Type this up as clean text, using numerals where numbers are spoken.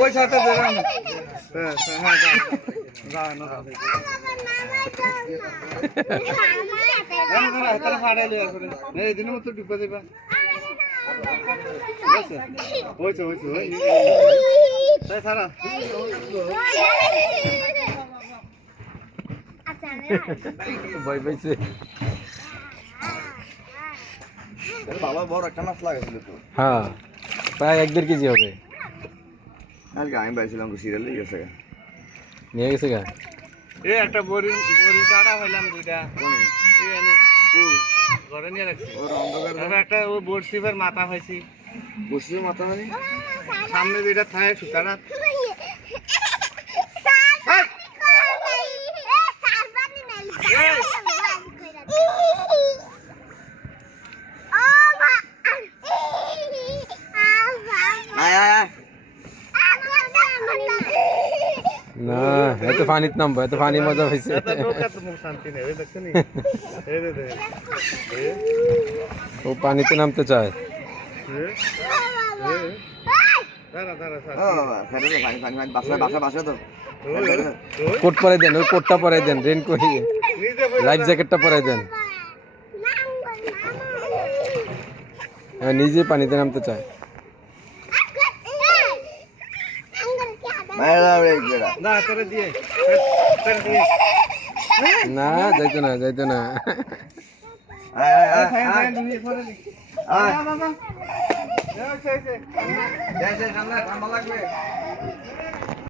ওই সাথে বেরান হ্যাঁ হ্যাঁ যা না না তারা ফাড়াইলো করে এই দিনের মতো ডিপা দিবা ওইছে ওইছে ওই তাই সারা ভয় পাইছে বাবা বড় একটা মাছ লাগাইছিল তো হ্যাঁ প্রায় 1.5 কেজি হবে কালকে আমি পাইছিলাম সিরিয়াল নিয়ে গেছে নিয়ে গেছে গা এ একটা বড়ি কাটা হইলাম দুইটা এই এনে ঘরে নিয়ে রাখছি ওর অন্ধকার একটা ও বড়শিফের মাথা পাইছি বড়শিফের মাথা মানে সামনে যেটা থাকে সুতাটা না এত পানিতে নামবো এত পানি মজা হয়েছে শান্তি নেই দেখছেন ও পানিতে নামতে চায় কোট পরাই দেন ওই কোটটা পরাই দেন রেন করিয়ে লাইফ জ্যাকেটটা পরাই দেন নিজে পানিতে নামতে চায় না যাইতো না যাইতো না ঠান্ডা লাগবে